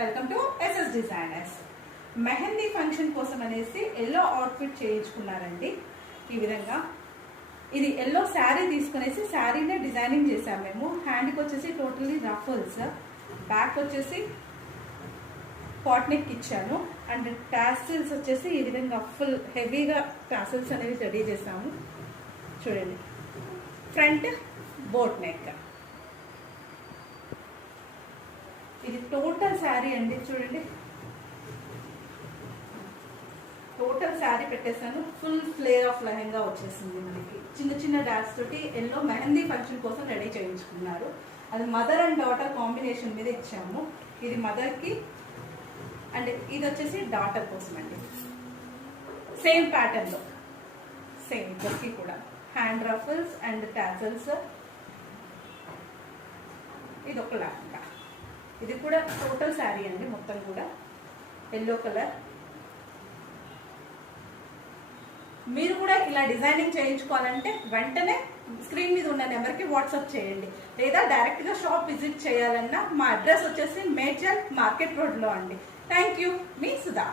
Welcome to SS designers. Mehndi function కోసం అనేసి yellow outfit చేయించుకున్నారండి. ఈ విధంగా ఇది ఎల్లో శారీ తీసుకునేసి శారీనే డిజైనింగ్ చేసాం మేము. హ్యాండ్కి వచ్చేసి టోటల్లీ రఫల్స్, బ్యాక్ వచ్చేసి పాట్ నెక్ ఇచ్చాను అండ్ టాసిల్స్ వచ్చేసి ఈ విధంగా ఫుల్ హెవీగా టాసిల్స్ అనేవి రెడీ చేసాము. చూడండి, ఫ్రంట్ బోట్ నెక్. ఇది టోటల్ శారీ అండి. చూడండి, టోటల్ శారీ పెట్టేసాను. ఫుల్ ఫ్లేర్ ఆఫ్ లెహంగా వచ్చేసింది. మనకి చిన్న చిన్న డాట్స్ తోటి ఎల్లో మెహందీ ఫంక్షన్ కోసం రెడీ చేయించుకున్నారు. అది మదర్ అండ్ డాటర్ కాంబినేషన్ మీద ఇచ్చాము. ఇది మదర్కి అండ్ ఇది వచ్చేసి డాటర్ కోసం అండి. సేమ్ ప్యాటర్న్ లో సేమ్ ఇద్దరికి కూడా హ్యాండ్ రఫల్స్ అండ్ టాజల్స్. ఇది ఒక లెహంగా. ఇది కూడా టోటల్ శారీ అండి, మొత్తం కూడా ఎల్లో కలర్. మీరు కూడా ఇలా డిజైనింగ్ చేయించుకోవాలంటే వెంటనే స్క్రీన్ మీద ఉన్న నెంబర్కి వాట్సాప్ చేయండి, లేదా డైరెక్ట్గా షాప్ విజిట్ చేయాలన్నా మా అడ్రస్ వచ్చేసి మేడ్చల్ మార్కెట్ రోడ్లో అండి. Thank you, me Sudha.